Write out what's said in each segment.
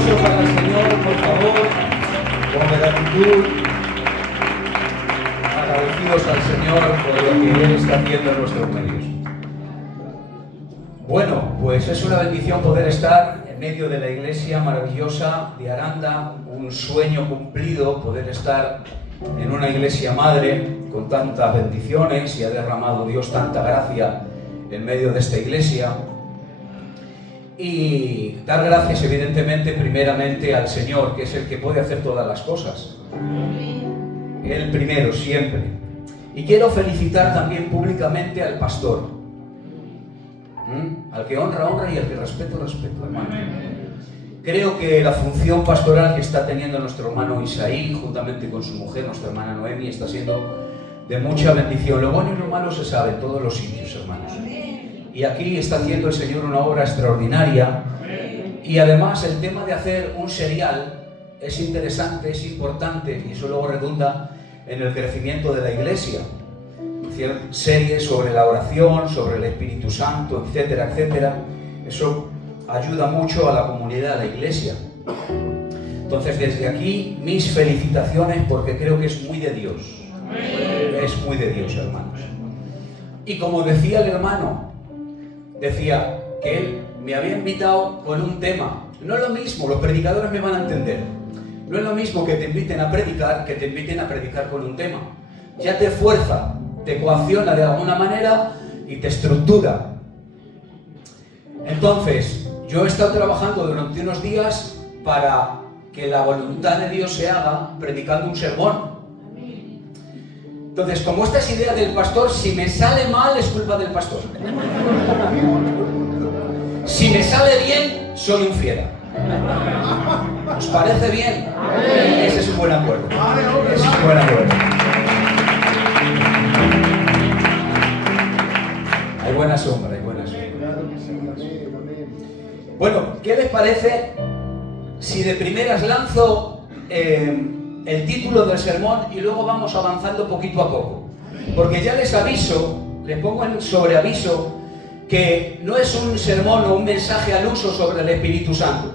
aplauso para el Señor, por favor, con gratitud, agradecidos al Señor por lo que Él está haciendo en nuestros medios. Bueno, pues es una bendición poder estar en medio de la iglesia maravillosa de Aranda, un sueño cumplido, poder estar en una iglesia madre con tantas bendiciones, y ha derramado Dios tanta gracia en medio de esta iglesia. Y dar gracias evidentemente primeramente al Señor, que es el que puede hacer todas las cosas. Él primero, siempre. Y quiero felicitar también públicamente al pastor. Al que honra, honra, y al que respeto, respeto, hermano. Creo que la función pastoral que está teniendo nuestro hermano Isaí, juntamente con su mujer, nuestra hermana Noemi, está siendo de mucha bendición. Lo bueno y lo malo se sabe en todos los sitios, hermanos. Y aquí está haciendo el Señor una obra extraordinaria. Y además el tema de hacer un serial es interesante, es importante, y eso luego redunda en el crecimiento de la iglesia. Series sobre la oración, sobre el Espíritu Santo, etcétera, etcétera. Eso ayuda mucho a la comunidad, a la iglesia. Entonces, desde aquí, mis felicitaciones, porque creo que es muy de Dios. Es muy de Dios, hermanos. Y como decía el hermano, decía que él me había invitado con un tema. No es lo mismo, los predicadores me van a entender. No es lo mismo que te inviten a predicar, que te inviten a predicar con un tema. Ya te fuerza, te coacciona de alguna manera y te estructura. Entonces, yo he estado trabajando durante unos días para que la voluntad de Dios se haga predicando un sermón. Entonces, como esta es idea del pastor, si me sale mal es culpa del pastor. Si me sale bien, soy un fiera. ¿Os parece bien? Ese es un buen acuerdo. Ese es un buen acuerdo. Hay buena sombra, hay buena sombra. Bueno, ¿qué les parece si de primeras lanzo el título del sermón y luego vamos avanzando poquito a poco? Porque ya les aviso, les pongo en sobreaviso, que no es un sermón o un mensaje al uso sobre el Espíritu Santo.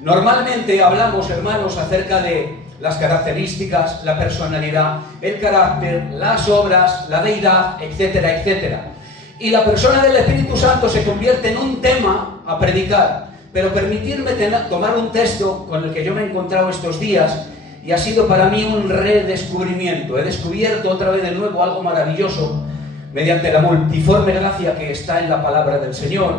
Normalmente hablamos, hermanos, acerca de las características, la personalidad, el carácter, las obras, la deidad, etcétera, etcétera. Y la persona del Espíritu Santo se convierte en un tema a predicar. Pero permitirme tomar un texto con el que yo me he encontrado estos días, y ha sido para mí un redescubrimiento. He descubierto otra vez de nuevo algo maravilloso mediante la multiforme gracia que está en la palabra del Señor.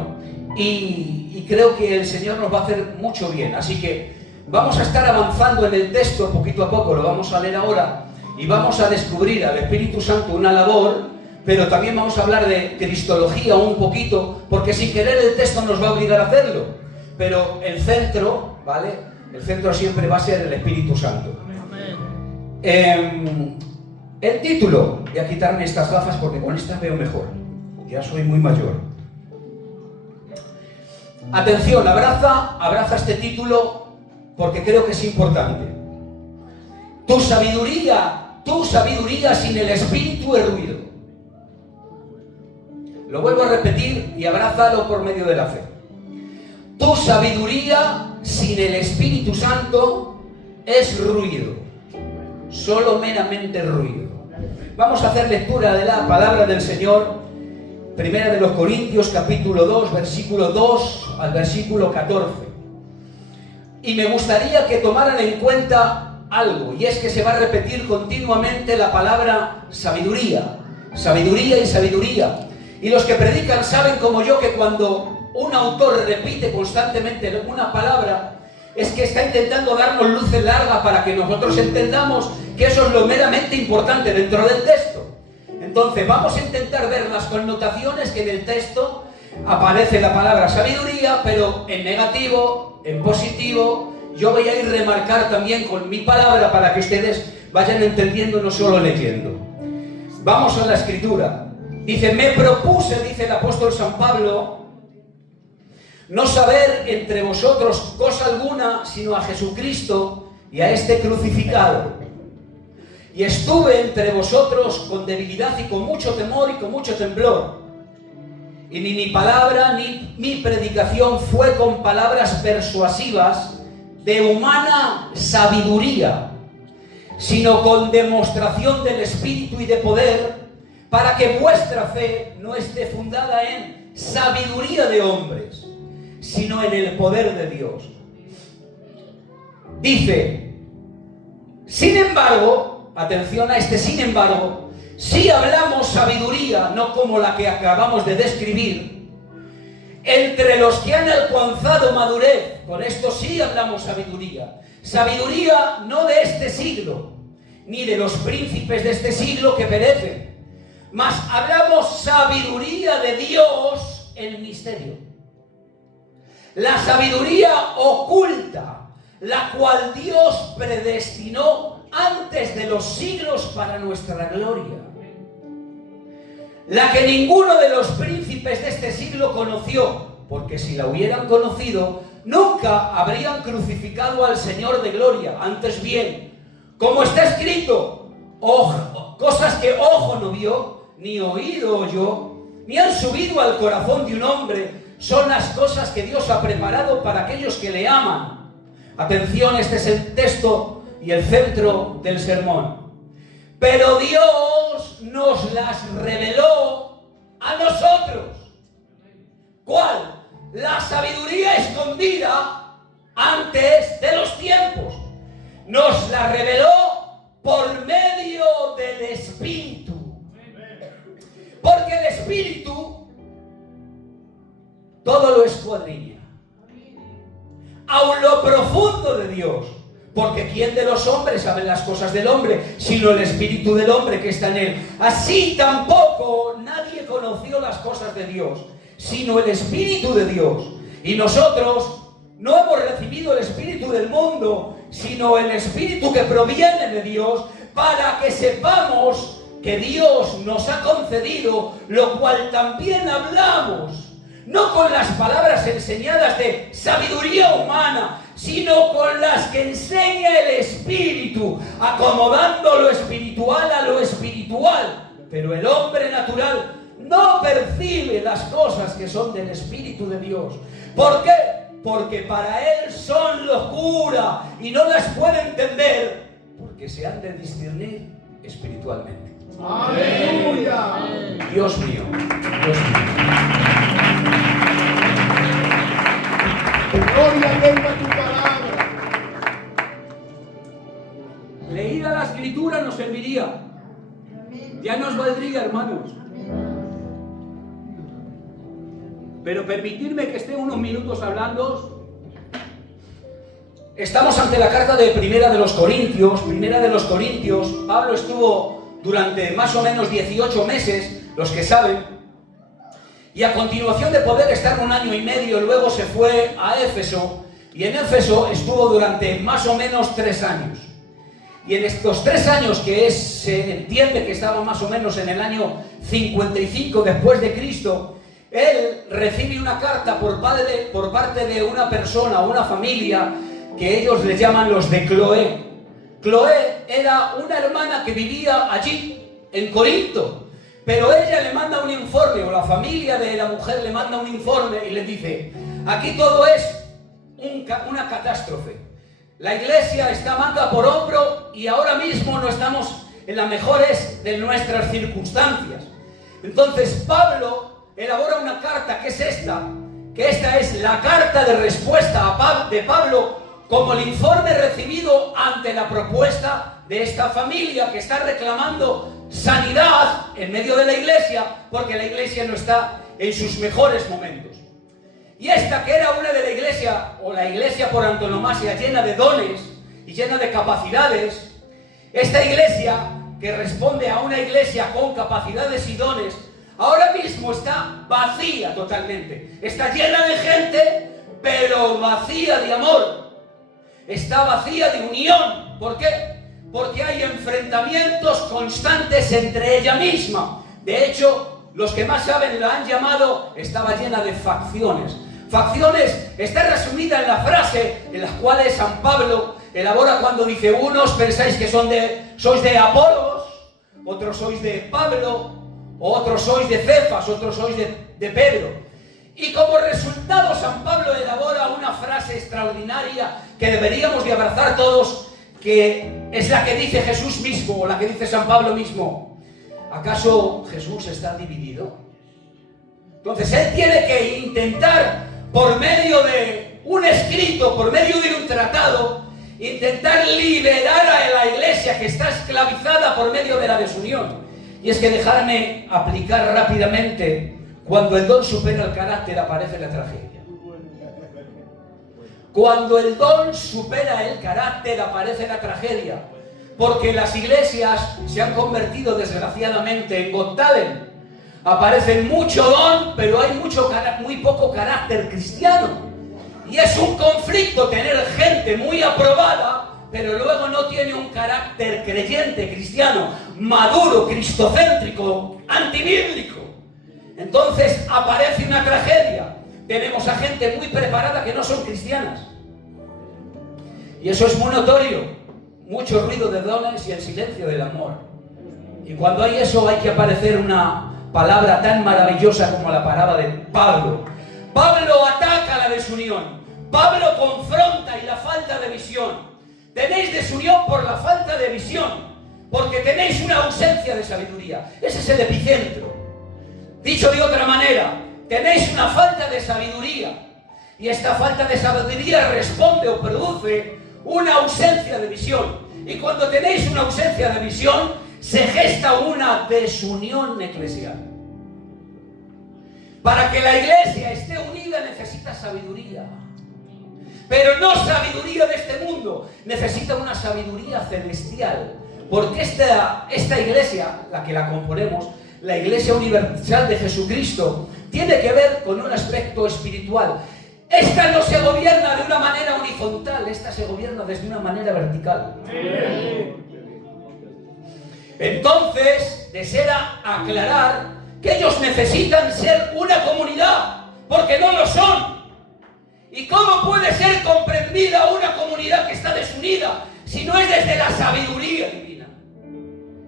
Y creo que el Señor nos va a hacer mucho bien. Así que vamos a estar avanzando en el texto poquito a poco, lo vamos a leer ahora, y vamos a descubrir al Espíritu Santo una labor. Pero también vamos a hablar de cristología un poquito, porque sin querer el texto nos va a obligar a hacerlo. Pero el centro, ¿vale? El centro siempre va a ser el Espíritu Santo. El título, voy a quitarme estas gafas porque con estas veo mejor. Ya soy muy mayor. Atención, abraza este título porque creo que es importante. Tu sabiduría sin el Espíritu es ruido. Lo vuelvo a repetir y abrázalo por medio de la fe. Tu sabiduría sin el Espíritu Santo es ruido. Solo meramente ruido. Vamos a hacer lectura de la palabra del Señor. Primera de los Corintios, capítulo 2, versículo 2 al versículo 14. Y me gustaría que tomaran en cuenta algo, y es que se va a repetir continuamente la palabra sabiduría. Sabiduría y sabiduría. Y los que predican saben como yo que cuando un autor repite constantemente una palabra, es que está intentando darnos luces largas para que nosotros entendamos que eso es lo meramente importante dentro del texto. Entonces vamos a intentar ver las connotaciones que en el texto aparece la palabra sabiduría, pero en negativo, en positivo. Yo voy a ir remarcar también con mi palabra para que ustedes vayan entendiendo, no solo leyendo. Vamos a la escritura. Dice, me propuse, dice el apóstol San Pablo, no saber entre vosotros cosa alguna, sino a Jesucristo y a este crucificado. Y estuve entre vosotros con debilidad y con mucho temor y con mucho temblor. Y ni mi palabra ni mi predicación fue con palabras persuasivas de humana sabiduría, sino con demostración del Espíritu y de poder, para que vuestra fe no esté fundada en sabiduría de hombres, sino en el poder de Dios. Dice, sin embargo, atención a este sin embargo, si hablamos sabiduría, no como la que acabamos de describir, entre los que han alcanzado madurez, con esto sí hablamos sabiduría. Sabiduría no de este siglo, ni de los príncipes de este siglo que perecen, mas hablamos sabiduría de Dios en misterio. La sabiduría oculta, la cual Dios predestinó antes de los siglos para nuestra gloria. La que ninguno de los príncipes de este siglo conoció, porque si la hubieran conocido, nunca habrían crucificado al Señor de gloria. Antes bien, como está escrito, cosas que ojo no vio, ni oído oyó, ni han subido al corazón de un hombre, son las cosas que Dios ha preparado para aquellos que le aman. Atención, este es el texto y el centro del sermón. Pero Dios nos las reveló a nosotros. ¿Cuál? La sabiduría escondida antes de los tiempos. Nos la reveló por medio del Espíritu. Porque el Espíritu todo lo escuadrilla, aun lo profundo de Dios. Porque ¿quién de los hombres sabe las cosas del hombre, sino el Espíritu del hombre que está en él? Así tampoco nadie conoció las cosas de Dios, sino el Espíritu de Dios. Y nosotros no hemos recibido el Espíritu del mundo, sino el Espíritu que proviene de Dios, para que sepamos que Dios nos ha concedido, lo cual también hablamos, no con las palabras enseñadas de sabiduría humana, sino con las que enseña el Espíritu, acomodando lo espiritual a lo espiritual. Pero el hombre natural no percibe las cosas que son del Espíritu de Dios. ¿Por qué? Porque para él son locura y no las puede entender, porque se han de discernir espiritualmente. ¡Aleluya! Dios mío, Dios mío. Gloria tenga tu palabra. Leída la Escritura nos serviría. Ya nos valdría, hermanos. Pero permitidme que esté unos minutos hablando. Estamos ante la carta de Primera de los Corintios. Pablo estuvo durante más o menos 18 meses, los que saben. Y a continuación de poder estar 1 año y medio, luego se fue a Éfeso. Y en Éfeso estuvo durante más o menos 3 años. Y en estos 3 años, se entiende que estaba más o menos en el año 55 después de Cristo, él recibe una carta por parte de una persona, una familia, que ellos le llaman los de Cloé. Cloé era una hermana que vivía allí, en Corinto. Pero ella le manda un informe, o la familia de la mujer le manda un informe y le dice: aquí todo es una catástrofe. La iglesia está manga por hombro y ahora mismo no estamos en las mejores de nuestras circunstancias. Entonces Pablo elabora una carta, que es esta, que esta es la carta de respuesta de Pablo como el informe recibido ante la propuesta de esta familia que está reclamando sanidad en medio de la iglesia, porque la iglesia no está en sus mejores momentos. Y esta, que era una de la iglesia, o la iglesia por antonomasia, llena de dones y llena de capacidades, esta iglesia, que responde a una iglesia con capacidades y dones, ahora mismo está vacía totalmente. Está llena de gente, pero vacía de amor. Está vacía de unión. ¿Por qué? Porque hay enfrentamientos constantes entre ella misma. De hecho, los que más saben la han llamado, estaba llena de facciones. Facciones está resumida en la frase en las cuales San Pablo elabora cuando dice: unos pensáis que sois de Apolos, otros sois de Pablo, otros sois de Cefas, otros sois de Pedro. Y como resultado, San Pablo elabora una frase extraordinaria que deberíamos de abrazar todos, que es la que dice Jesús mismo, o la que dice San Pablo mismo. ¿Acaso Jesús está dividido? Entonces él tiene que intentar, por medio de un escrito, por medio de un tratado, intentar liberar a la iglesia que está esclavizada por medio de la desunión. Y es que dejarme aplicar rápidamente: cuando el don supera el carácter, aparece la tragedia. Cuando el don supera el carácter, aparece la tragedia. Porque las iglesias se han convertido, desgraciadamente, en Got Talent. Aparece mucho don, pero hay muy poco carácter cristiano. Y es un conflicto tener gente muy aprobada, pero luego no tiene un carácter creyente, cristiano, maduro, cristocéntrico, antibíblico. Entonces aparece una tragedia. Tenemos a gente muy preparada que no son cristianas. Y eso es muy notorio. Mucho ruido de dones y el silencio del amor. Y cuando hay eso, hay que aparecer una palabra tan maravillosa como la palabra de Pablo. Pablo ataca la desunión. Pablo confronta y la falta de visión. Tenéis desunión por la falta de visión, porque tenéis una ausencia de sabiduría. Ese es el epicentro. Dicho de otra manera, tenéis una falta de sabiduría. Y esta falta de sabiduría responde o produce una ausencia de visión. Y cuando tenéis una ausencia de visión, se gesta una desunión eclesial. Para que la iglesia esté unida necesita sabiduría. Pero no sabiduría de este mundo, necesita una sabiduría celestial. Porque esta iglesia, la que la componemos, la Iglesia Universal de Jesucristo, tiene que ver con un aspecto espiritual. Esta no se gobierna de una manera horizontal, esta se gobierna desde una manera vertical. Entonces, desea aclarar que ellos necesitan ser una comunidad, porque no lo son. ¿Y cómo puede ser comprendida una comunidad que está desunida si no es desde la sabiduría divina?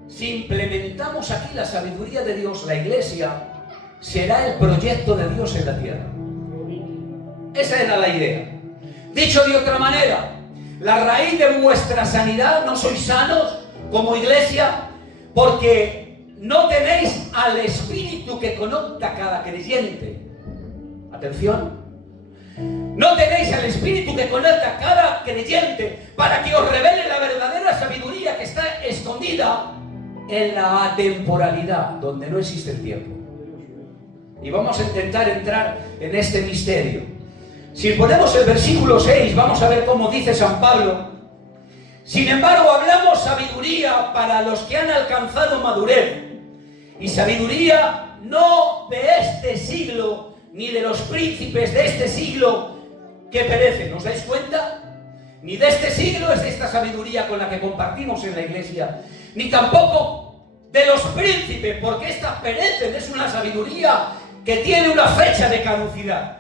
Si implementamos aquí la sabiduría de Dios, la iglesia será el proyecto de Dios en la tierra. Esa era la idea. Dicho de otra manera, la raíz de vuestra sanidad, no sois sanos como iglesia, porque no tenéis al Espíritu que conecta a cada creyente. Atención. No tenéis al Espíritu que conecta a cada creyente para que os revele la verdadera sabiduría que está escondida en la atemporalidad, donde no existe el tiempo. Y vamos a intentar entrar en este misterio. Si ponemos el versículo 6, vamos a ver cómo dice San Pablo. Sin embargo, hablamos sabiduría para los que han alcanzado madurez. Y sabiduría no de este siglo, ni de los príncipes de este siglo que perecen. ¿Os dais cuenta? Ni de este siglo es esta sabiduría con la que compartimos en la iglesia, ni tampoco de los príncipes, porque esta perecen. Es una sabiduría que tiene una fecha de caducidad.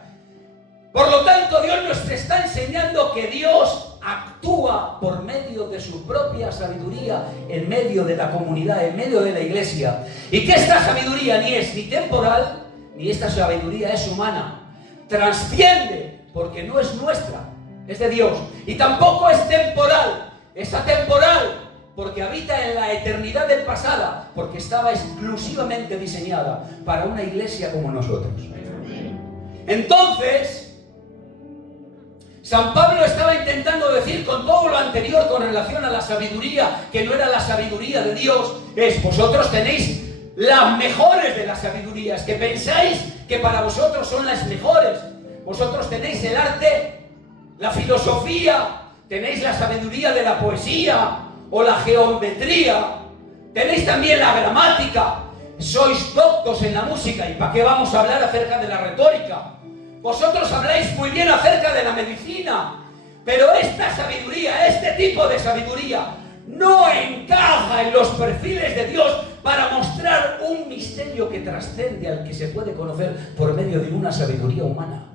Por lo tanto, Dios nos está enseñando que Dios actúa por medio de su propia sabiduría en medio de la comunidad, en medio de la iglesia. Y que esta sabiduría ni es ni temporal, ni esta sabiduría es humana. Trasciende, porque no es nuestra, es de Dios. Y tampoco es temporal, es atemporal, porque habita en la eternidad del pasado, porque estaba exclusivamente diseñada para una iglesia como nosotros. Entonces, San Pablo estaba intentando decir con todo lo anterior con relación a la sabiduría, que no era la sabiduría de Dios, es: vosotros tenéis las mejores de las sabidurías, que pensáis que para vosotros son las mejores. Vosotros tenéis el arte, la filosofía, tenéis la sabiduría de la poesía o la geometría, tenéis también la gramática, sois doctos en la música. ¿Y para qué vamos a hablar acerca de la retórica? Vosotros habláis muy bien acerca de la medicina, pero esta sabiduría, este tipo de sabiduría, no encaja en los perfiles de Dios para mostrar un misterio que trascende al que se puede conocer por medio de una sabiduría humana.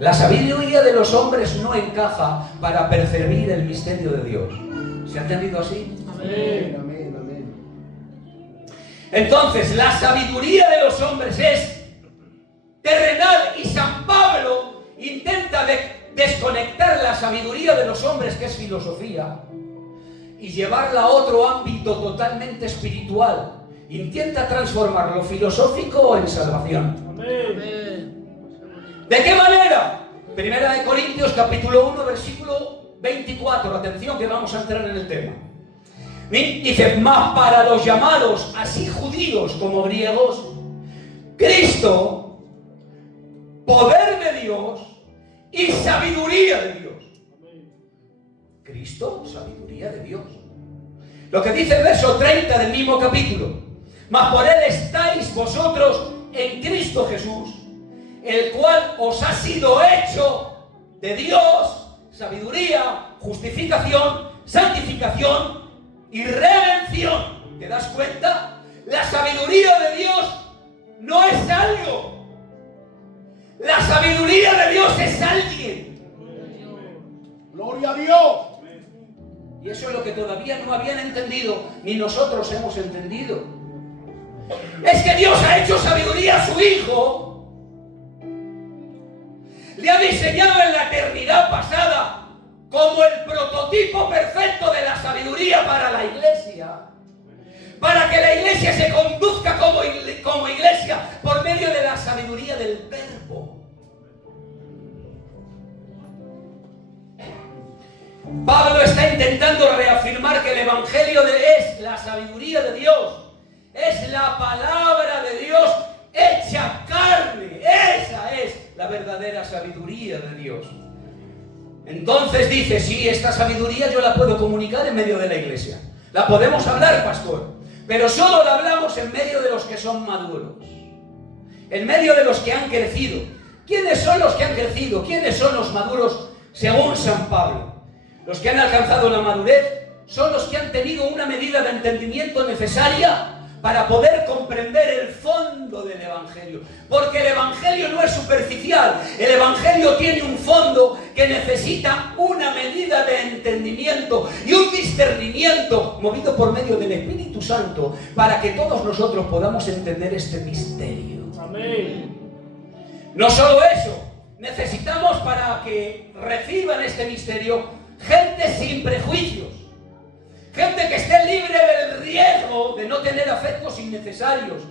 La sabiduría de los hombres no encaja para percibir el misterio de Dios. ¿Se ha entendido así? Amén, amén, amén. Entonces, la sabiduría de los hombres es terrenal, y San Pablo intenta desconectar la sabiduría de los hombres, que es filosofía, y llevarla a otro ámbito totalmente espiritual. Intenta transformar lo filosófico en salvación. Amén. ¿De qué manera? Primera de Corintios, capítulo 1, versículo 24. Atención, que vamos a entrar en el tema. Dice: mas para los llamados, así judíos como griegos, Cristo, poder de Dios y sabiduría de Dios. Cristo, sabiduría de Dios. Lo que dice el verso 30 del mismo capítulo: mas por él estáis vosotros en Cristo Jesús, el cual os ha sido hecho de Dios sabiduría, justificación, santificación y redención. ¿Te das cuenta? La sabiduría de Dios no es algo. La sabiduría de Dios es alguien. Gloria a Dios. Y eso es lo que todavía no habían entendido, ni nosotros hemos entendido. Es que Dios ha hecho sabiduría a su Hijo. Le ha diseñado en la eternidad pasada como el prototipo perfecto de la sabiduría para la iglesia. Para que la iglesia se conduzca como iglesia por medio de la sabiduría del Verbo. Pablo está intentando reafirmar que el Evangelio es la sabiduría de Dios. Es la palabra de Dios hecha carne. Esa es la verdadera sabiduría de Dios. Entonces dice: sí, esta sabiduría yo la puedo comunicar en medio de la iglesia. La podemos hablar, pastor. Pero solo la hablamos en medio de los que son maduros. En medio de los que han crecido. ¿Quiénes son los que han crecido? ¿Quiénes son los maduros según San Pablo? Los que han alcanzado la madurez son los que han tenido una medida de entendimiento necesaria para poder comprender el fondo del Evangelio. Porque el Evangelio no es superficial. El Evangelio tiene un fondo que necesita una medida de entendimiento y un discernimiento movido por medio del Espíritu Santo para que todos nosotros podamos entender este misterio. Amén. No solo eso, necesitamos, para que reciban este misterio, gente sin prejuicios. Gente que esté libre del riesgo de no tener afectos innecesarios.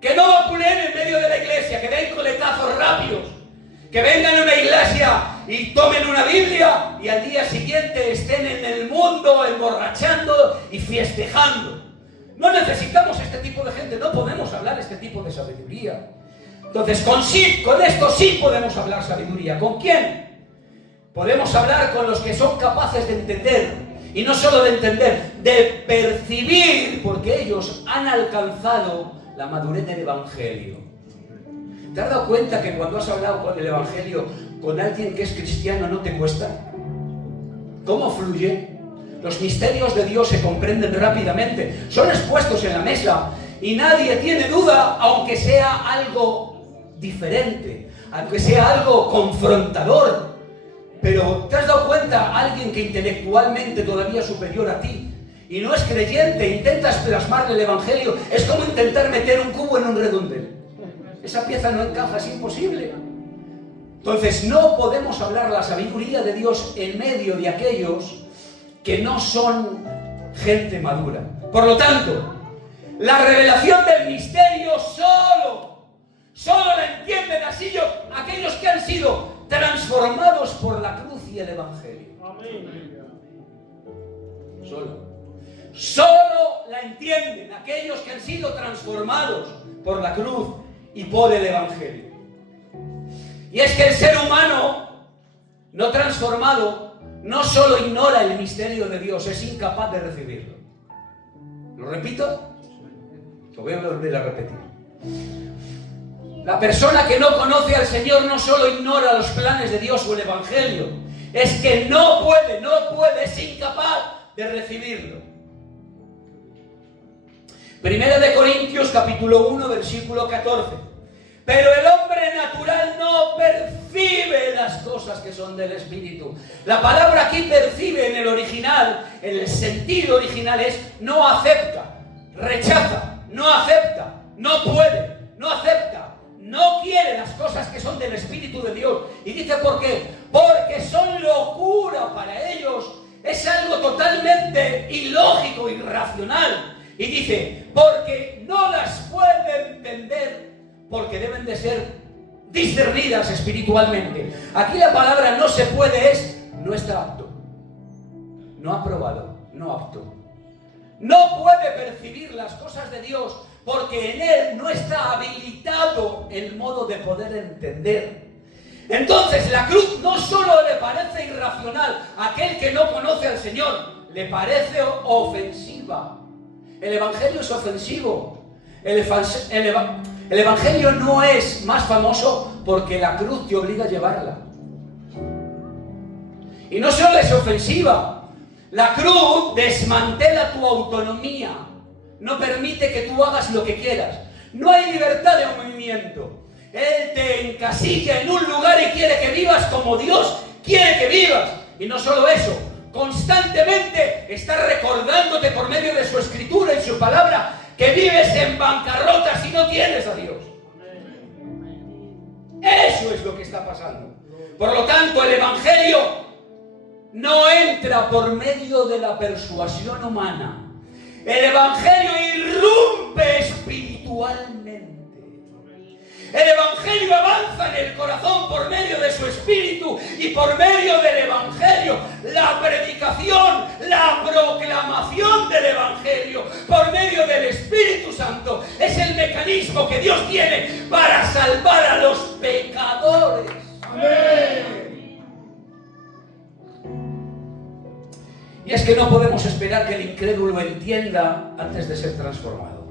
Que no vapulen en medio de la iglesia, que den coletazos rápidos. Que vengan a una iglesia y tomen una Biblia y al día siguiente estén en el mundo emborrachando y festejando. No necesitamos este tipo de gente, no podemos hablar este tipo de sabiduría. Entonces, con esto sí podemos hablar sabiduría. ¿Con quién? Podemos hablar con los que son capaces de entender. Y no solo de entender, de percibir, porque ellos han alcanzado la madurez del Evangelio. ¿Te has dado cuenta que cuando has hablado con el Evangelio con alguien que es cristiano no te cuesta? ¿Cómo fluye? Los misterios de Dios se comprenden rápidamente, son expuestos en la mesa y nadie tiene duda, aunque sea algo diferente, aunque sea algo confrontador. Pero ¿te has dado cuenta? Alguien que intelectualmente todavía es superior a ti y no es creyente, intentas plasmarle el Evangelio, es como intentar meter un cubo en un redondel. Esa pieza no encaja, es imposible. Entonces no podemos hablar la sabiduría de Dios en medio de aquellos que no son gente madura. Por lo tanto, la revelación del misterio solo la entienden así aquellos que han sido transformados por la cruz y el Evangelio. Amén. Solo la entienden aquellos que han sido transformados por la cruz y por el Evangelio. Y es que el ser humano no transformado no solo ignora el misterio de Dios, es incapaz de recibirlo. ¿Lo repito? Lo voy a volver a repetir. La persona que no conoce al Señor no solo ignora los planes de Dios o el Evangelio, es que no puede, es incapaz de recibirlo. Primera de Corintios, capítulo 1, versículo 14. Pero el hombre natural no percibe las cosas que son del Espíritu. La palabra aquí percibe en el original, en el sentido original es no acepta, rechaza, no acepta, no puede, no acepta, no quiere las cosas que son del Espíritu de Dios. Y dice ¿por qué? Porque son locura para ellos. Es algo totalmente ilógico, irracional. Y dice, porque no las puede entender, porque deben de ser discernidas espiritualmente. Aquí la palabra no se puede es, no está apto. No aprobado, no apto. No puede percibir las cosas de Dios porque en él no está habilitado el modo de poder entender. Entonces la cruz no solo le parece irracional a aquel que no conoce al Señor, le parece ofensiva. El Evangelio es ofensivo. El Evangelio no es más famoso porque la cruz te obliga a llevarla. Y no solo es ofensiva, la cruz desmantela tu autonomía. No permite que tú hagas lo que quieras. No hay libertad de movimiento. Él te encasilla en un lugar y quiere que vivas como Dios quiere que vivas. Y no solo eso, constantemente está recordándote por medio de su escritura y su palabra que vives en bancarrota si no tienes a Dios. Eso es lo que está pasando. Por lo tanto, el Evangelio no entra por medio de la persuasión humana. El Evangelio irrumpe espiritualmente. El Evangelio avanza en el corazón por medio de su Espíritu y por medio del Evangelio. La predicación, la proclamación del Evangelio por medio del Espíritu Santo es el mecanismo que Dios tiene para salvar a los pecadores. Amén. Y es que no podemos esperar que el incrédulo entienda antes de ser transformado.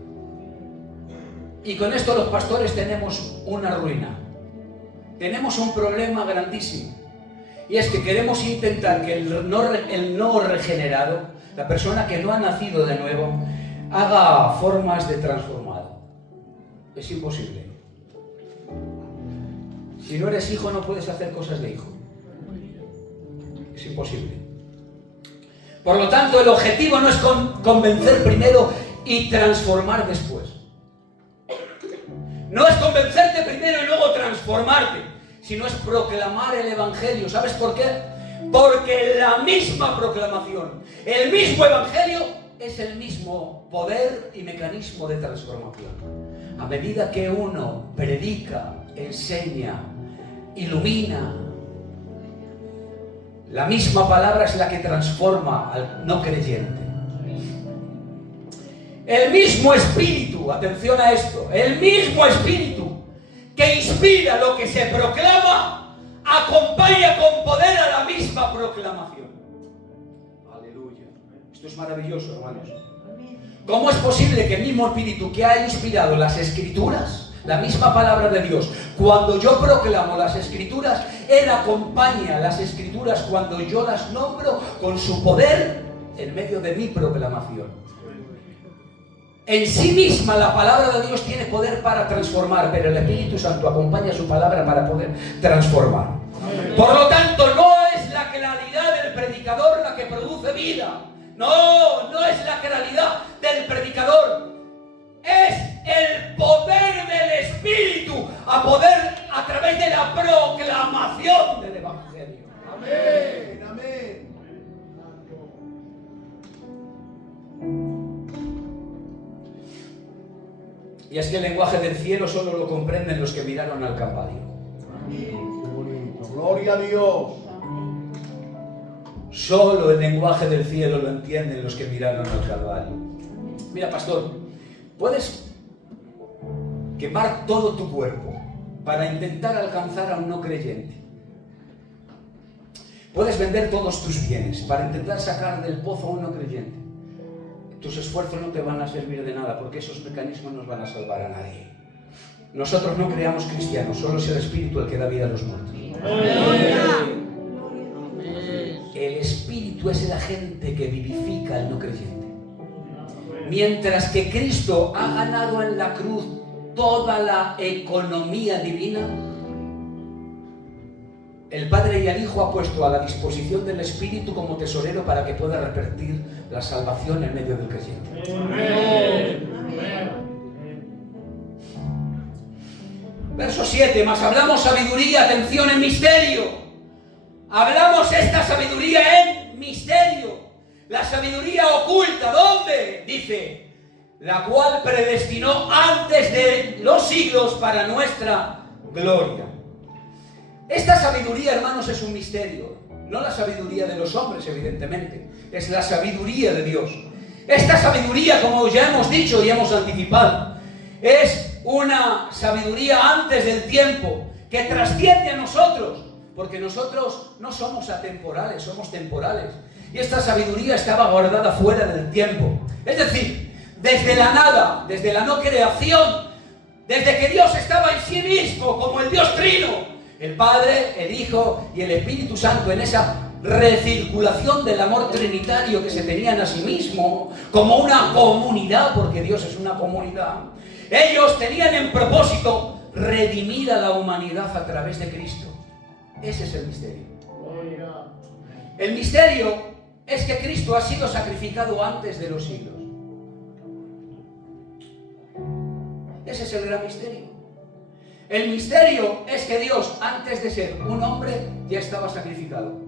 Y con esto los pastores tenemos una ruina. Tenemos un problema grandísimo. Y es que queremos intentar que el no regenerado, la persona que no ha nacido de nuevo, haga formas de transformado. Es imposible. Si no eres hijo no puedes hacer cosas de hijo. Es imposible. Por lo tanto, el objetivo no es convencer primero y transformar después. No es convencerte primero y luego transformarte, sino es proclamar el Evangelio. ¿Sabes por qué? Porque la misma proclamación, el mismo Evangelio, es el mismo poder y mecanismo de transformación. A medida que uno predica, enseña, ilumina, la misma palabra es la que transforma al no creyente. El mismo Espíritu, atención a esto, el mismo Espíritu que inspira lo que se proclama, acompaña con poder a la misma proclamación. Aleluya. Esto es maravilloso, hermanos. ¿Cómo es posible que el mismo Espíritu que ha inspirado las Escrituras, la misma palabra de Dios, cuando yo proclamo las Escrituras, Él acompaña las Escrituras cuando yo las nombro con su poder en medio de mi proclamación? En sí misma la palabra de Dios tiene poder para transformar, pero el Espíritu Santo acompaña su palabra para poder transformar. Por lo tanto, no es la claridad del predicador la que produce vida. No es la claridad del predicador. Es el poder del Espíritu a través de la proclamación del Evangelio. Amén, amén. Y es que el lenguaje del cielo solo lo comprenden los que miraron al Calvario. Gloria a Dios. Solo el lenguaje del cielo lo entienden los que miraron al Calvario. Mira, pastor, puedes quemar todo tu cuerpo para intentar alcanzar a un no creyente. Puedes vender todos tus bienes para intentar sacar del pozo a un no creyente. Tus esfuerzos no te van a servir de nada porque esos mecanismos no van a salvar a nadie. Nosotros no creamos cristianos, solo es el Espíritu el que da vida a los muertos. Amén. El Espíritu es el agente que vivifica al no creyente. Mientras que Cristo ha ganado en la cruz toda la economía divina, el Padre y el Hijo ha puesto a la disposición del Espíritu como tesorero para que pueda repartir la salvación en medio del creyente. Amén. Verso 7, mas hablamos sabiduría, atención, en misterio. Hablamos esta sabiduría en misterio. La sabiduría oculta, ¿dónde? Dice, la cual predestinó antes de los siglos para nuestra gloria. Esta sabiduría, hermanos, es un misterio. No la sabiduría de los hombres, evidentemente. Es la sabiduría de Dios. Esta sabiduría, como ya hemos dicho y hemos anticipado, es una sabiduría antes del tiempo, que trasciende a nosotros, porque nosotros no somos atemporales, somos temporales. Y esta sabiduría estaba guardada fuera del tiempo. Es decir, desde la nada, desde la no creación, desde que Dios estaba en sí mismo, como el Dios Trino, el Padre, el Hijo y el Espíritu Santo, en esa recirculación del amor trinitario que se tenían a sí mismo, como una comunidad, porque Dios es una comunidad. Ellos tenían en propósito redimir a la humanidad a través de Cristo. Ese es el misterio. El misterio es que Cristo ha sido sacrificado antes de los siglos. Ese es el gran misterio. El misterio es que Dios, antes de ser un hombre, ya estaba sacrificado.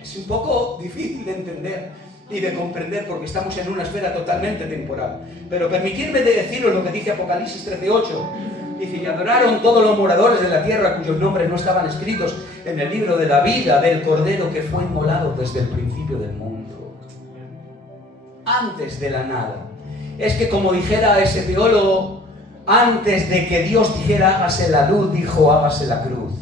Es un poco difícil de entender y de comprender porque estamos en una esfera totalmente temporal. Pero permitidme de deciros lo que dice Apocalipsis 13:8. Dice, y adoraron todos los moradores de la tierra cuyos nombres no estaban escritos en el libro de la vida del Cordero que fue inmolado desde el principio del mundo. Antes de la nada. Es que, como dijera ese teólogo, antes de que Dios dijera hágase la luz, dijo hágase la cruz.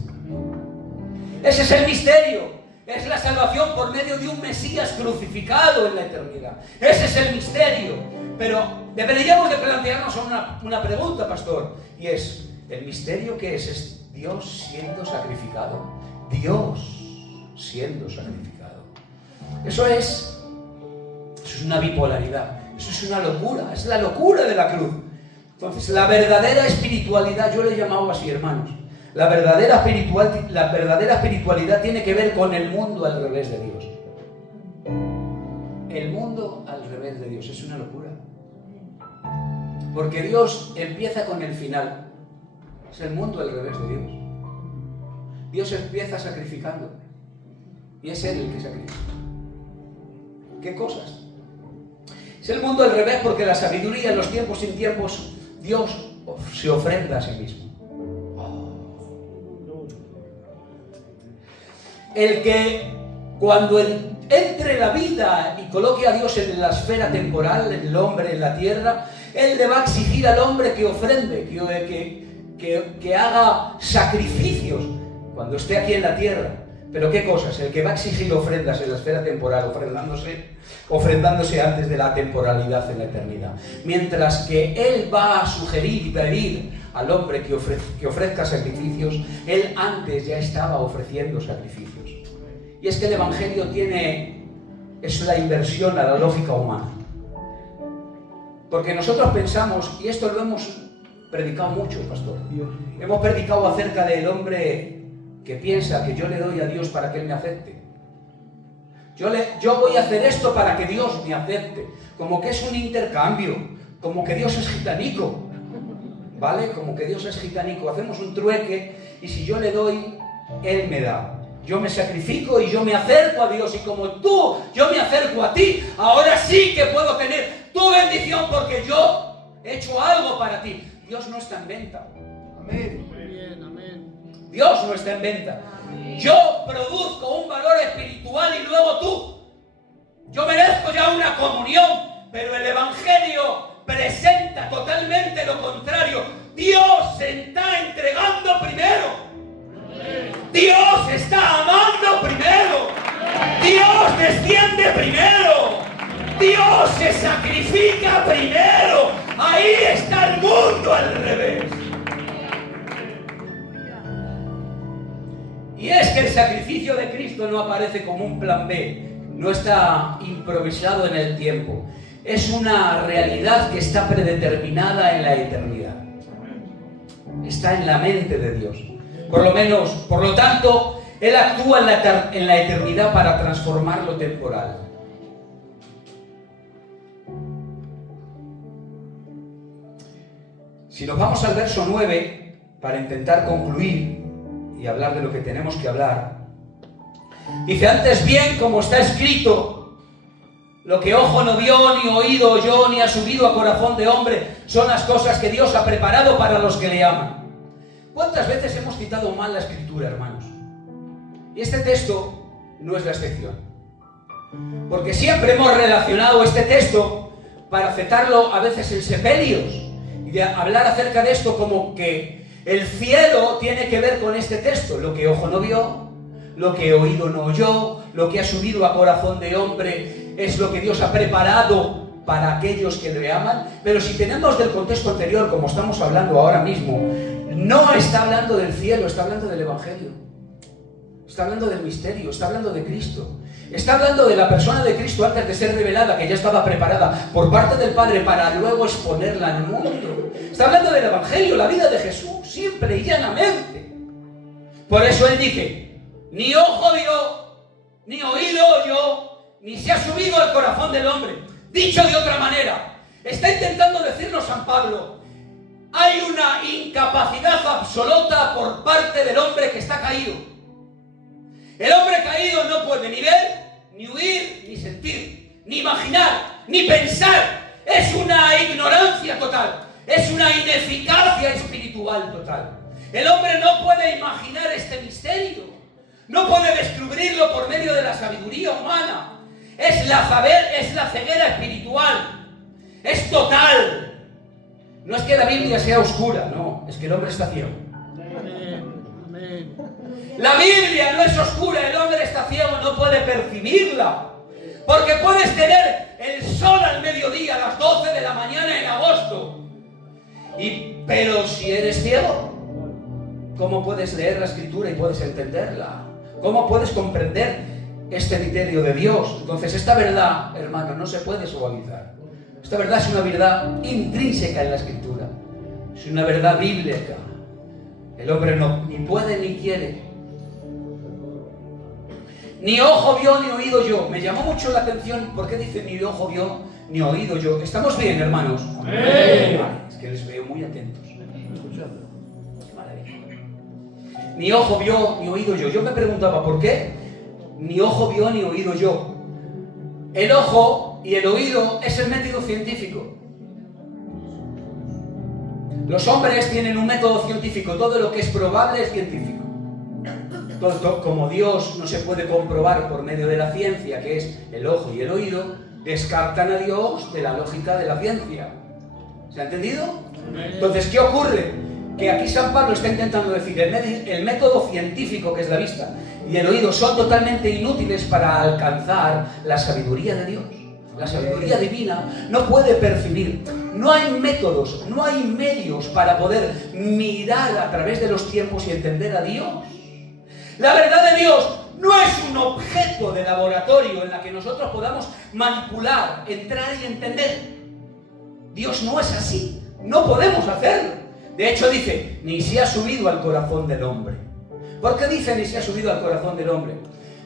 Ese es el misterio. Es la salvación por medio de un Mesías crucificado en la eternidad. Ese es el misterio. Pero deberíamos de plantearnos una pregunta, pastor. Y es, ¿el misterio qué es? Es Dios siendo sacrificado. Dios siendo sacrificado. Eso es una bipolaridad. Eso es una locura. Es la locura de la cruz. Entonces, la verdadera espiritualidad, yo le he llamado así, hermanos. La verdadera espiritualidad tiene que ver con el mundo al revés de Dios. El mundo al revés de Dios. Es una locura. Porque Dios empieza con el final. Es el mundo al revés de Dios. Dios empieza sacrificando. Y es Él el que sacrifica. ¿Qué cosas? Es el mundo al revés porque la sabiduría en los tiempos sin tiempos, Dios se ofrenda a sí mismo. El que cuando entre la vida y coloque a Dios en la esfera temporal, el hombre en la tierra, Él le va a exigir al hombre que ofrende, que haga sacrificios cuando esté aquí en la tierra. Pero ¿qué cosas? El que va a exigir ofrendas en la esfera temporal, ofrendándose antes de la temporalidad en la eternidad. Mientras que Él va a sugerir y pedir al hombre que ofrezca sacrificios, Él antes ya estaba ofreciendo sacrificios. Y es que el Evangelio es la inversión a la lógica humana. Porque nosotros pensamos, y esto lo hemos predicado mucho, pastor, hemos predicado acerca del hombre que piensa que yo le doy a Dios para que Él me acepte. Yo voy a hacer esto para que Dios me acepte. Como que es un intercambio, como que Dios es gitanico. ¿Vale? Como que Dios es gitanico. Hacemos un trueque y si yo le doy, Él me da. Yo me sacrifico y yo me acerco a Dios. Y como yo me acerco a ti, ahora sí que puedo tener tu bendición porque yo he hecho algo para ti. Dios no está en venta. Amén. Dios no está en venta. Yo produzco un valor espiritual y luego tú. Yo merezco ya una comunión, pero el Evangelio presenta totalmente lo contrario. Dios se está entregando primero. Dios está amando primero. Dios desciende primero. Dios se sacrifica primero. Ahí está el mundo al revés. Y es que el sacrificio de Cristo no aparece como un plan B, no está improvisado en el tiempo. Es una realidad que está predeterminada en la eternidad. Está en la mente de Dios. Por lo tanto, Él actúa en la eternidad para transformar lo temporal. Si nos vamos al verso 9, para intentar concluir y hablar de lo que tenemos que hablar, dice: antes bien, como está escrito, lo que ojo no vio, ni oído oyó, ni ha subido a corazón de hombre, son las cosas que Dios ha preparado para los que le aman. ¿Cuántas veces hemos citado mal la Escritura, hermanos? Y este texto no es la excepción. Porque siempre hemos relacionado este texto para aceptarlo a veces en sepelios y de hablar acerca de esto como que el cielo tiene que ver con este texto. Lo que ojo no vio, lo que oído no oyó, lo que ha subido a corazón de hombre es lo que Dios ha preparado para aquellos que le aman. Pero si tenemos del contexto anterior, como estamos hablando ahora mismo, no está hablando del cielo, está hablando del Evangelio. Está hablando del misterio, está hablando de Cristo. Está hablando de la persona de Cristo antes de ser revelada, que ya estaba preparada por parte del Padre para luego exponerla al mundo. Está hablando del Evangelio, la vida de Jesús, simple y llanamente. Por eso Él dice: ni ojo vio, ni oído oyó, ni se ha subido al corazón del hombre. Dicho de otra manera, está intentando decirnos San Pablo: hay una incapacidad absoluta por parte del hombre que está caído. El hombre caído no puede ni ver, ni huir, ni sentir, ni imaginar, ni pensar. Es una ignorancia total. Es una ineficacia espiritual total. El hombre no puede imaginar este misterio. No puede descubrirlo por medio de la sabiduría humana. Es la ceguera espiritual. Es total. No es que la Biblia sea oscura, no. Es que el hombre está ciego. La Biblia no es oscura, el hombre está ciego, no puede percibirla. Porque puedes tener el sol al mediodía, a las 12 de la mañana en agosto. Pero si eres ciego, ¿cómo puedes leer la Escritura y puedes entenderla? ¿Cómo puedes comprender este misterio de Dios? Entonces, esta verdad, hermano, no se puede suavizar. Esta verdad es una verdad intrínseca en la Escritura. Es una verdad bíblica. El hombre no ni puede ni quiere. Ni ojo vio ni oído yo. Me llamó mucho la atención. ¿Por qué dice ni ojo vio ni oído yo? ¿Estamos bien, hermanos? Vale, es que les veo muy atentos. Maravilla. Ni ojo vio ni oído yo. Yo me preguntaba, ¿por qué ni ojo vio ni oído yo? El ojo y el oído es el método científico. Los hombres tienen un método científico. Todo lo que es probable es científico. Todo, como Dios no se puede comprobar por medio de la ciencia, que es el ojo y el oído, descartan a Dios de la lógica de la ciencia. ¿Se ha entendido? Entonces, ¿qué ocurre? Que aquí San Pablo está intentando decir el método científico, que es la vista, y el oído son totalmente inútiles para alcanzar la sabiduría de Dios. La sabiduría divina no puede percibir. No hay métodos, no hay medios para poder mirar a través de los tiempos y entender a Dios. La verdad de Dios no es un objeto de laboratorio en la que nosotros podamos manipular, entrar y entender. Dios no es así. No podemos hacerlo. De hecho dice, ni se ha subido al corazón del hombre. ¿Por qué dice ni se ha subido al corazón del hombre?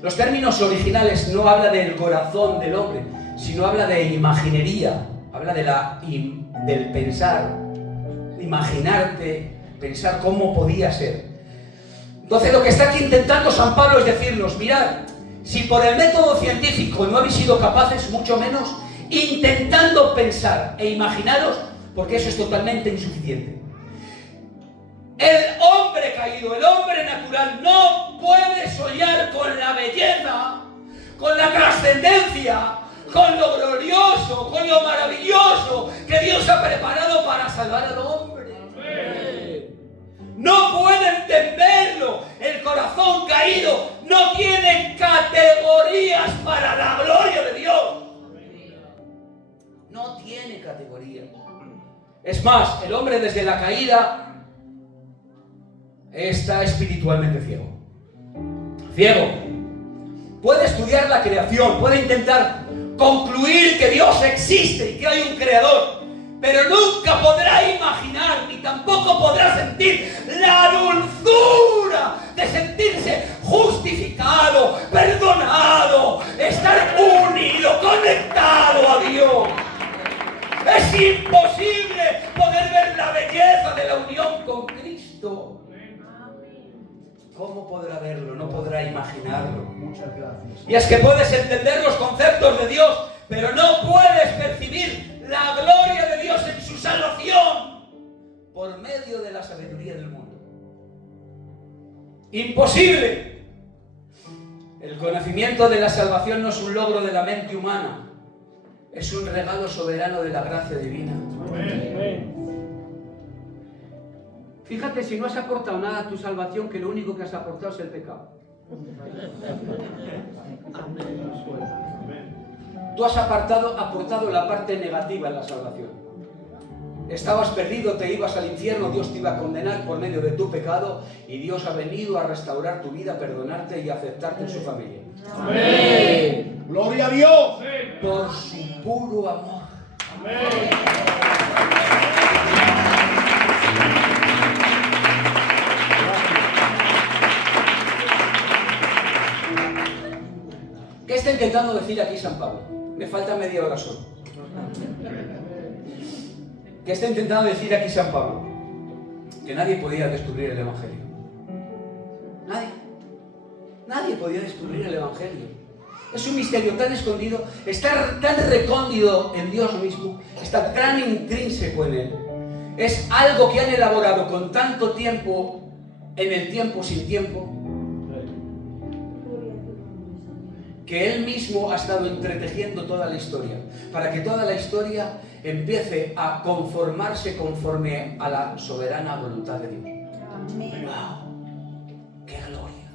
Los términos originales no habla del corazón del hombre, sino habla de imaginería, habla del pensar, imaginarte, pensar cómo podía ser. Entonces lo que está aquí intentando San Pablo es decirnos, mirad, si por el método científico no habéis sido capaces, mucho menos, intentando pensar e imaginaros, porque eso es totalmente insuficiente. El hombre caído, el hombre natural, no puede soñar con la belleza, con la trascendencia, con lo glorioso, con lo maravilloso que Dios ha preparado para salvar al hombre. No puede entenderlo. El corazón caído no tiene categorías para la gloria de Dios. No tiene categorías. Es más, el hombre desde la caída está espiritualmente ciego. Ciego. Puede estudiar la creación, puede intentar concluir que Dios existe y que hay un creador, pero nunca podrá imaginar ni tampoco podrá sentir la dulzura de sentirse justificado, perdonado, estar unido, conectado a Dios. Es imposible poder ver la belleza ¿cómo podrá verlo? No podrá imaginarlo. Muchas gracias. Y es que puedes entender los conceptos de Dios, pero no puedes percibir la gloria de Dios en su salvación por medio de la sabiduría del mundo. Imposible. El conocimiento de la salvación no es un logro de la mente humana, es un regalo soberano de la gracia divina. Amén. Fíjate si no has aportado nada a tu salvación, que lo único que has aportado es el pecado. Tú has aportado la parte negativa en la salvación. Estabas perdido, te ibas al infierno, Dios te iba a condenar por medio de tu pecado y Dios ha venido a restaurar tu vida, perdonarte y aceptarte en su familia. Amén. Gloria a Dios. Por su puro amor. Amén. ¿Qué está intentando decir aquí San Pablo? Me falta media hora solo. ¿Qué está intentando decir aquí San Pablo? Que nadie podía descubrir el Evangelio. Nadie. Nadie podía descubrir el Evangelio. Es un misterio tan escondido, está tan recóndito en Dios mismo, está tan intrínseco en Él. Es algo que han elaborado con tanto tiempo, en el tiempo sin tiempo, que Él mismo ha estado entretejiendo toda la historia, para que toda la historia empiece a conformarse conforme a la soberana voluntad de Dios. Amén. ¡Wow! ¡Qué gloria!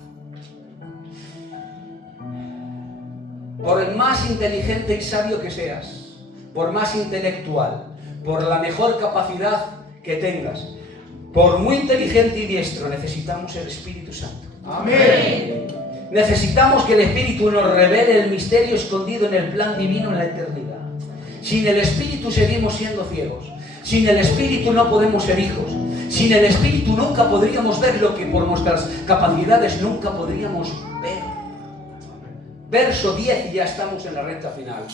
Por el más inteligente y sabio que seas, por más intelectual, por la mejor capacidad que tengas, por muy inteligente y diestro, necesitamos el Espíritu Santo. Amén. Necesitamos que el Espíritu nos revele el misterio escondido en el plan divino en la eternidad. Sin el Espíritu seguimos siendo ciegos. Sin el Espíritu no podemos ser hijos. Sin el Espíritu nunca podríamos ver lo que por nuestras capacidades nunca podríamos ver. Verso 10 y ya estamos en la recta final.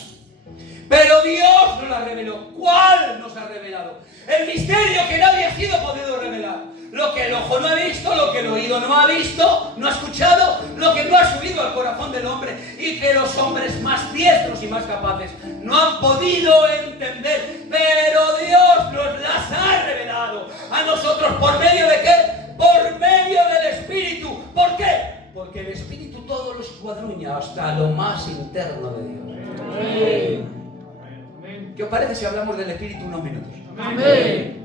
Pero Dios nos la reveló. ¿Cuál nos ha revelado? El misterio que nadie ha sido podido revelar. Lo que el ojo no ha visto, lo que el oído no ha visto, no ha escuchado, lo que no ha subido al corazón del hombre y que los hombres más diestros y más capaces no han podido entender. Pero Dios nos las ha revelado a nosotros. ¿Por medio de qué? Por medio del Espíritu. ¿Por qué? Porque el Espíritu todo lo escuadruña hasta lo más interno de Dios. ¿Qué os parece si hablamos del Espíritu unos minutos? Amén.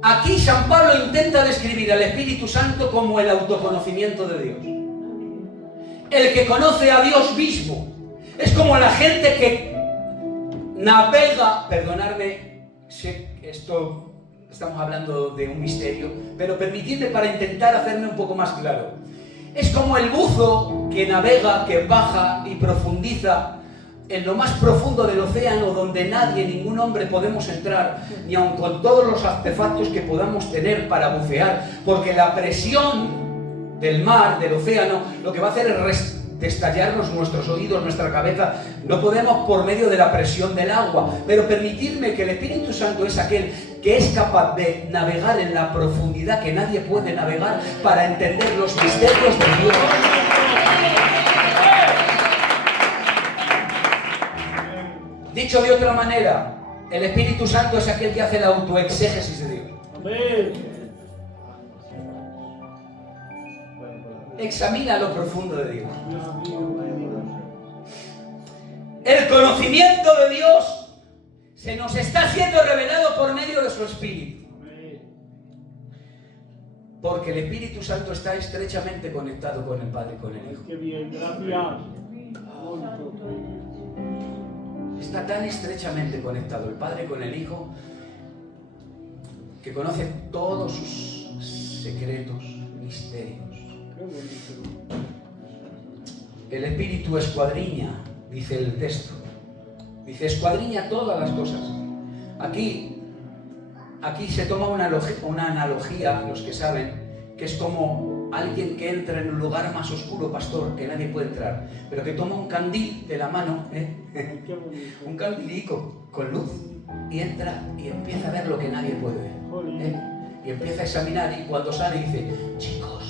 Aquí San Pablo intenta describir al Espíritu Santo como el autoconocimiento de Dios. El que conoce a Dios mismo. Es como la gente que navega, perdonadme, sé que esto estamos hablando de un misterio, pero permitidme para intentar hacerme un poco más claro. Es como el buzo que navega, que baja y profundiza en lo más profundo del océano, donde nadie, ningún hombre podemos entrar, ni aun con todos los artefactos que podamos tener para bucear, porque la presión del mar, del océano, lo que va a hacer es destallarnos nuestros oídos, nuestra cabeza. No podemos por medio de la presión del agua, pero permitirme que el Espíritu Santo es aquel que es capaz de navegar en la profundidad que nadie puede navegar para entender los misterios de Dios. Dicho de otra manera, el Espíritu Santo es aquel que hace la autoexégesis de Dios. Amén. Examina lo profundo de Dios. El conocimiento de Dios se nos está siendo revelado por medio de su Espíritu. Porque el Espíritu Santo está estrechamente conectado con el Padre y con el Hijo. Qué bien, gracias. Está tan estrechamente conectado el Padre con el Hijo que conoce todos sus secretos, misterios. El Espíritu escuadriña, dice el texto. Dice, escuadriña todas las cosas. Aquí se toma una analogía, los que saben, que es como alguien que entra en un lugar más oscuro, pastor, que nadie puede entrar, pero que toma un candil de la mano, un candilico con luz, y entra y empieza a ver lo que nadie puede ver, y empieza a examinar, y cuando sale dice, chicos,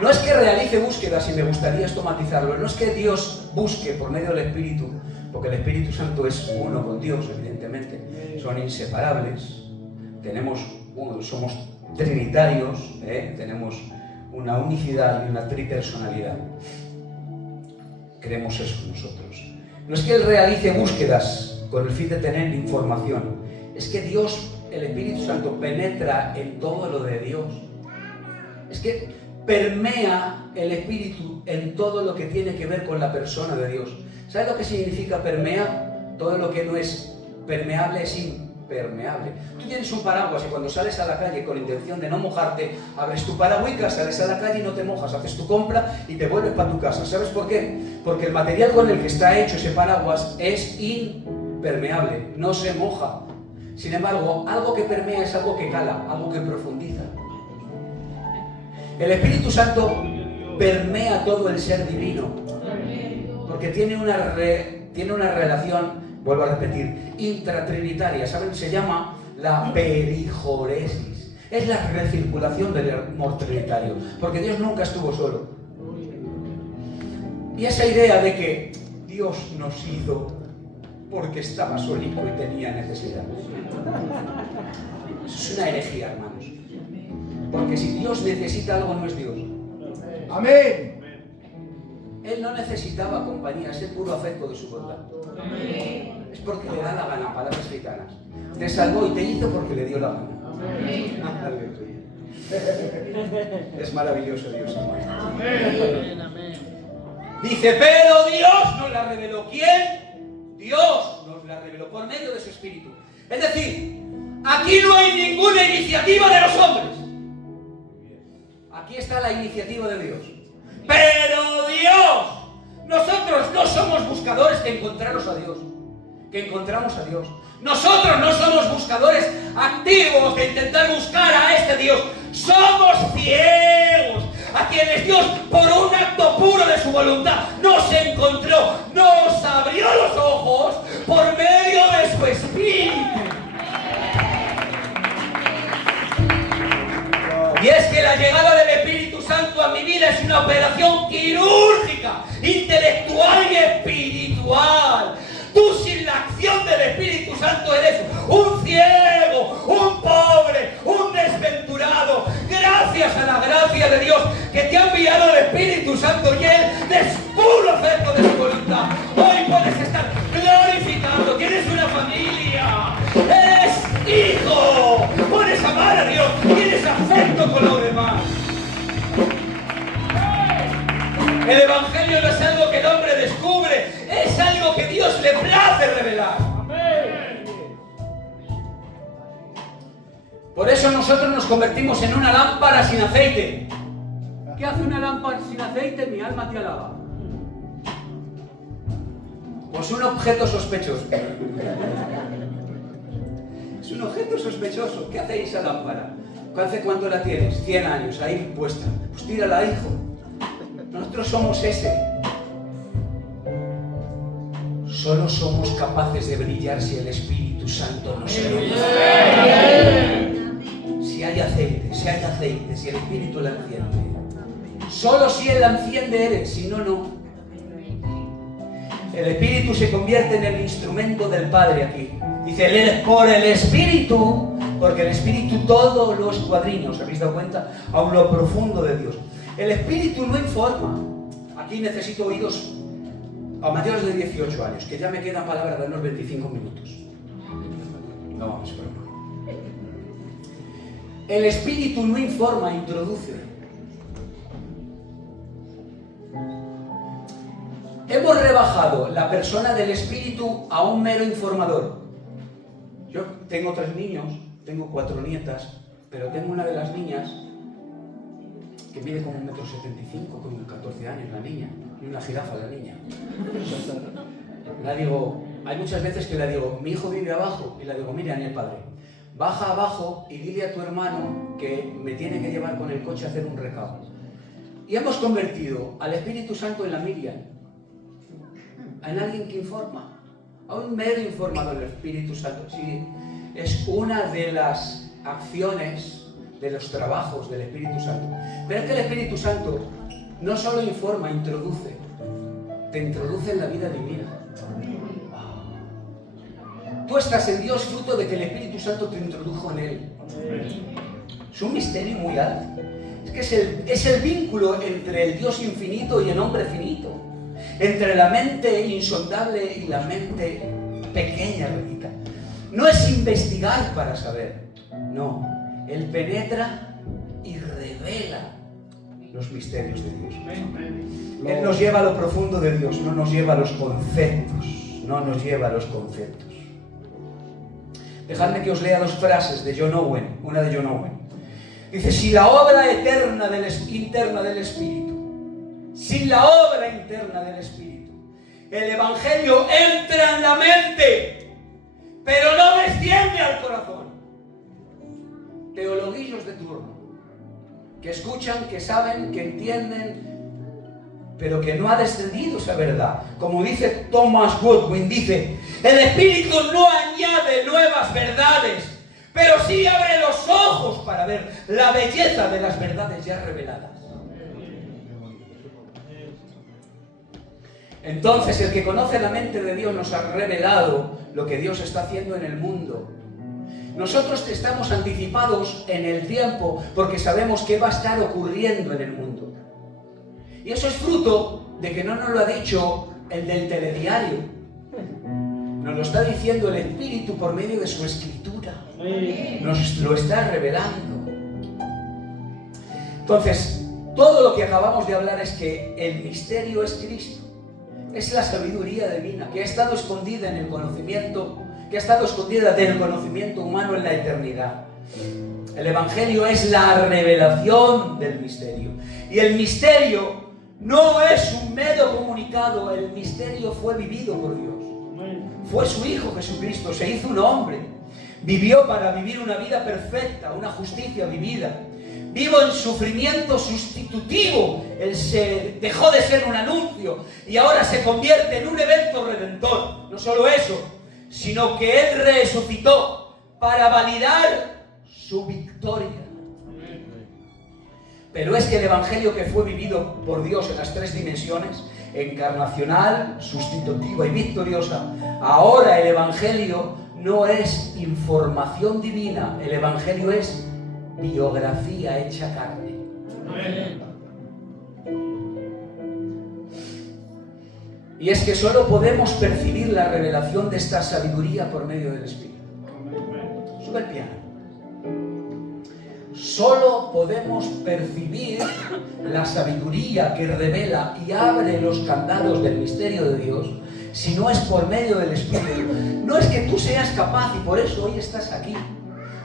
No es que realice búsquedas, y me gustaría esto matizarlo, no es que Dios busque por medio del Espíritu, porque el Espíritu Santo es uno con Dios, evidentemente, son inseparables, somos trinitarios, tenemos una unicidad y una tripersonalidad. Creemos eso nosotros. No es que Él realice búsquedas con el fin de tener información, es que Dios, el Espíritu Santo, penetra en todo lo de Dios. Es que permea el Espíritu en todo lo que tiene que ver con la persona de Dios. ¿Sabes lo que significa permear? Todo lo que no es permeable es impermeable. Tú tienes un paraguas y cuando sales a la calle con intención de no mojarte, abres tu paraguas, sales a la calle y no te mojas, haces tu compra y te vuelves para tu casa. ¿Sabes por qué? Porque el material con el que está hecho ese paraguas es impermeable, no se moja. Sin embargo, algo que permea es algo que cala, algo que profundiza. El Espíritu Santo permea todo el ser divino, porque tiene una relación, vuelvo a repetir, intratrinitaria. ¿Saben? Se llama la perijoresis. Es la recirculación del amor trinitario, porque Dios nunca estuvo solo. Y esa idea de que Dios nos hizo porque estaba solito y tenía necesidad, eso es una herejía, hermanos. Porque si Dios necesita algo, no es Dios. Amén. Él no necesitaba compañía, es el puro afecto de su bondad. Es porque le da la gana, palabras gitanas. Te salvó y te hizo porque le dio la gana. Es maravilloso Dios, hermano. Dice, pero Dios nos la reveló. ¿Quién? Dios nos la reveló por medio de su Espíritu. Es decir, aquí no hay ninguna iniciativa de los hombres. Aquí está la iniciativa de Dios. Pero Dios, nosotros no somos buscadores que encontramos a Dios. Nosotros no somos buscadores activos de intentar buscar a este Dios. Somos ciegos, a quienes Dios, por un acto puro de su voluntad, nos encontró, nos abrió los ojos por medio de su Espíritu. Y es que la llegada del Espíritu Santo a mi vida es una operación quirúrgica, intelectual y espiritual. Tú sin la acción del Espíritu Santo eres un ciego, un pobre, un desventurado. Gracias a la gracia de Dios que te ha enviado el Espíritu Santo y Él es puro afecto de su voluntad. Hoy puedes estar glorificando, tienes una familia, eres hijo, puedes amar a Dios, tienes afecto con los demás. El Evangelio no es algo que el hombre descubre, es algo que Dios le place revelar. Por eso nosotros nos convertimos en una lámpara sin aceite. ¿Qué hace una lámpara sin aceite? Mi alma te alaba. Pues un objeto sospechoso. Es un objeto sospechoso. ¿Qué hace esa lámpara? ¿Hace cuánto la tienes? 100 años, ahí puesta. Pues tírala, hijo. Nosotros somos ese. Solo somos capaces de brillar si el Espíritu Santo nos ilumina. Si hay aceite, si el Espíritu la enciende. Solo si Él la enciende eres, si no, no. El Espíritu se convierte en el instrumento del Padre aquí. Dice, Él es por el Espíritu, porque el Espíritu todo lo escuadriña. ¿Os habéis dado cuenta? Aun lo profundo de Dios. El Espíritu no informa. Aquí necesito oídos a mayores de 18 años, que ya me quedan palabras de unos 25 minutos. No vamos, broma. El Espíritu no informa, introduce. Hemos rebajado la persona del Espíritu a un mero informador. Yo tengo 3 niños, tengo 4 nietas, pero tengo una de las niñas que mide como 1,75 m, con 14 años la niña, y una jirafa la niña. La digo, hay muchas veces que le digo, mi hijo vive abajo, y le digo, mira, ni el padre, baja abajo y dile a tu hermano que me tiene que llevar con el coche a hacer un recado. Y hemos convertido al Espíritu Santo en la Miriam, en alguien que informa. a un mero informador. El Espíritu Santo, sí, es una de las acciones, de los trabajos del Espíritu Santo. Pero es que el Espíritu Santo no solo informa, introduce. Te introduce en la vida divina. Tú estás en Dios fruto de que el Espíritu Santo te introdujo en Él. Es un misterio muy alto. Es que es el vínculo entre el Dios infinito y el hombre finito. Entre la mente insondable y la mente pequeña, repita. No es investigar para saber. No. Él penetra y revela los misterios de Dios. Él nos lleva a lo profundo de Dios, no nos lleva a los conceptos. No nos lleva a los conceptos. Dejadme que os lea dos frases de John Owen, una de John Owen. Dice, si la obra interna del Espíritu, sin la obra interna del Espíritu, el Evangelio entra en la mente, pero no desciende al corazón. Teologuillos de turno, que escuchan, que saben, que entienden, pero que no ha descendido esa verdad. Como dice Thomas Goodwin, dice, el Espíritu no añade nuevas verdades, pero sí abre los ojos para ver la belleza de las verdades ya reveladas. Entonces, el que conoce la mente de Dios nos ha revelado lo que Dios está haciendo en el mundo. Nosotros estamos anticipados en el tiempo porque sabemos qué va a estar ocurriendo en el mundo. Y eso es fruto de que no nos lo ha dicho el del telediario. Nos lo está diciendo el Espíritu por medio de su Escritura. Nos lo está revelando. Entonces, todo lo que acabamos de hablar es que el misterio es Cristo. Es la sabiduría divina que ha estado escondida en el conocimiento, que ha estado escondida del conocimiento humano en la eternidad. El Evangelio es la revelación del misterio. Y el misterio no es un mero comunicado, el misterio fue vivido por Dios. Fue su Hijo Jesucristo, se hizo un hombre. Vivió para vivir una vida perfecta, una justicia vivida. Vivo en sufrimiento sustitutivo. Él dejó de ser un anuncio y ahora se convierte en un evento redentor. No solo eso, sino que Él resucitó para validar su victoria. Pero es que el Evangelio que fue vivido por Dios en las tres dimensiones, encarnacional, sustitutiva y victoriosa, ahora el Evangelio no es información divina, el Evangelio es biografía hecha carne. Y es que solo podemos percibir la revelación de esta sabiduría por medio del Espíritu. Sube el piano. Solo podemos percibir la sabiduría que revela y abre los candados del misterio de Dios si no es por medio del Espíritu. No es que tú seas capaz y por eso hoy estás aquí.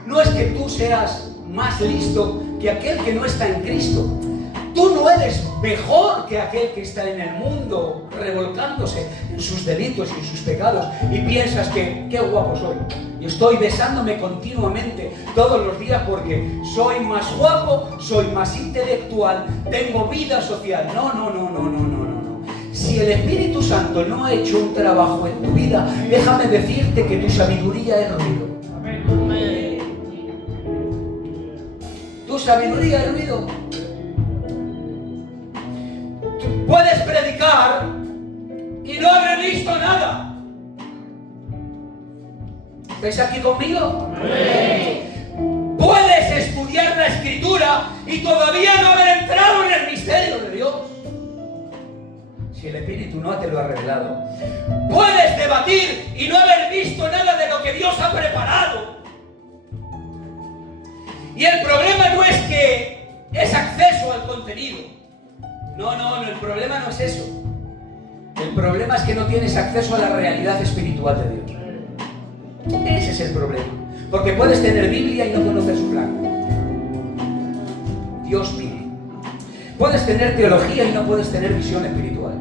No es que tú seas más listo que aquel que no está en Cristo. Tú no eres mejor que aquel que está en el mundo revolcándose en sus delitos y en sus pecados y piensas que qué guapo soy. Y estoy besándome continuamente todos los días porque soy más guapo, soy más intelectual, tengo vida social. No. Si el Espíritu Santo no ha hecho un trabajo en tu vida, déjame decirte que tu sabiduría es ruido. Tu sabiduría es ruido. Puedes predicar y no haber visto nada. ¿Estáis aquí conmigo? Puedes estudiar la Escritura y todavía no haber entrado en el misterio de Dios, si el Espíritu no te lo ha revelado. Puedes debatir y no haber visto nada de lo que Dios ha preparado. Y el problema no es que es acceso al contenido. No, el problema no es eso. El problema es que no tienes acceso a la realidad espiritual de Dios. Ese es el problema. Porque puedes tener Biblia y no conocer su plan. Dios mire. Puedes tener teología y no puedes tener visión espiritual.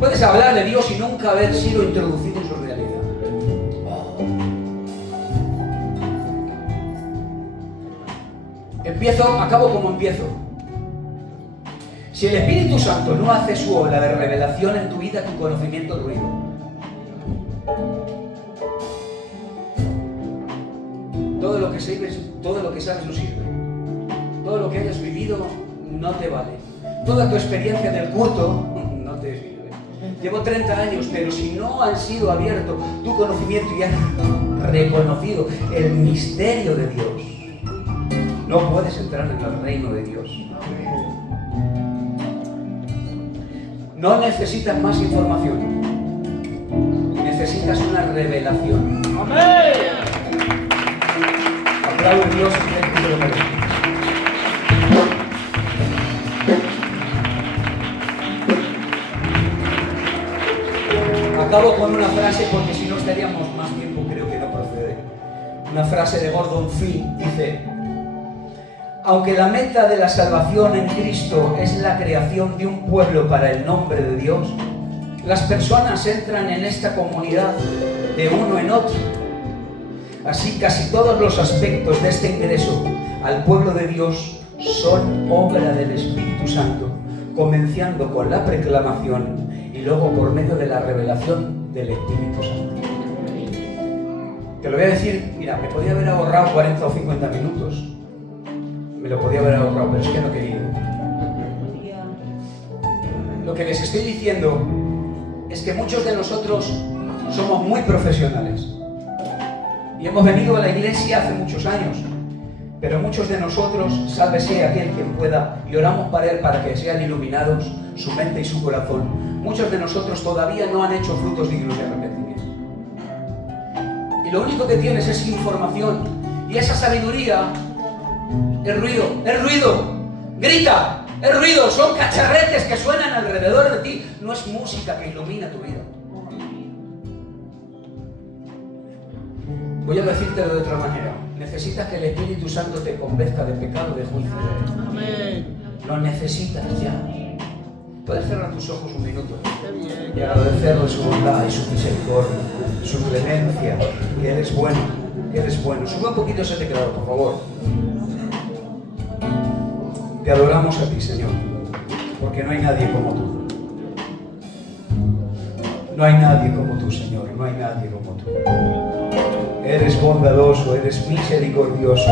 Puedes hablar de Dios y nunca haber sido introducido en su realidad. Acabo como empiezo. Si el Espíritu Santo no hace su obra de revelación en tu vida, tu conocimiento es ruido. Todo lo que sabes no sirve. Todo lo que hayas vivido no te vale. Toda tu experiencia del culto no te sirve. Llevo 30 años, pero si no han sido abierto tu conocimiento y has reconocido el misterio de Dios, no puedes entrar en el reino de Dios. No necesitas más información. Necesitas una revelación. Amén. Aplaude a Dios y que lo merece. Acabo con una frase porque si no estaríamos más tiempo, creo que no procede. Una frase de Gordon Fee dice: aunque la meta de la salvación en Cristo es la creación de un pueblo para el nombre de Dios, las personas entran en esta comunidad de uno en otro. Así casi todos los aspectos de este ingreso al pueblo de Dios son obra del Espíritu Santo, comenzando con la proclamación y luego por medio de la revelación del Espíritu Santo. Te lo voy a decir, mira, me podía haber ahorrado 40 o 50 minutos. Me lo podía haber ahorrado, pero es que no quería. Lo que les estoy diciendo es que muchos de nosotros somos muy profesionales. Y hemos venido a la iglesia hace muchos años. Pero muchos de nosotros, sálvese aquel quien pueda, y oramos para él para que sean iluminados su mente y su corazón. Muchos de nosotros todavía no han hecho frutos dignos de arrepentimiento. Y lo único que tienes es información. Y esa sabiduría es ruido, grita, es ruido, son cacharretes que suenan alrededor de ti. No es música que ilumina tu vida. Voy a decírtelo de otra manera. Necesitas que el Espíritu Santo te convenzca de pecado, de juicio. Amén. Lo necesitas ya. Puedes cerrar tus ojos un minuto y agradecerle su bondad y su misericordia, su clemencia, que Él es bueno, que Él es bueno. Sube un poquito ese teclado, por favor. Te adoramos a ti, Señor, porque no hay nadie como tú. No hay nadie como tú, Señor, no hay nadie como tú. Eres bondadoso, eres misericordioso,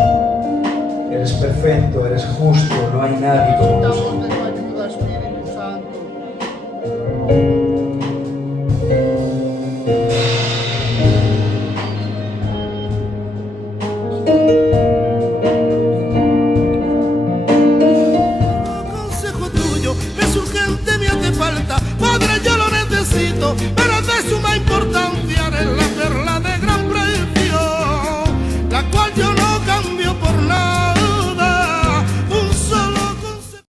eres perfecto, eres justo, no hay nadie como tú, Señor. Consejo tuyo es urgente, me hace falta, Padre, yo lo necesito, pero es de suma importancia en la perla.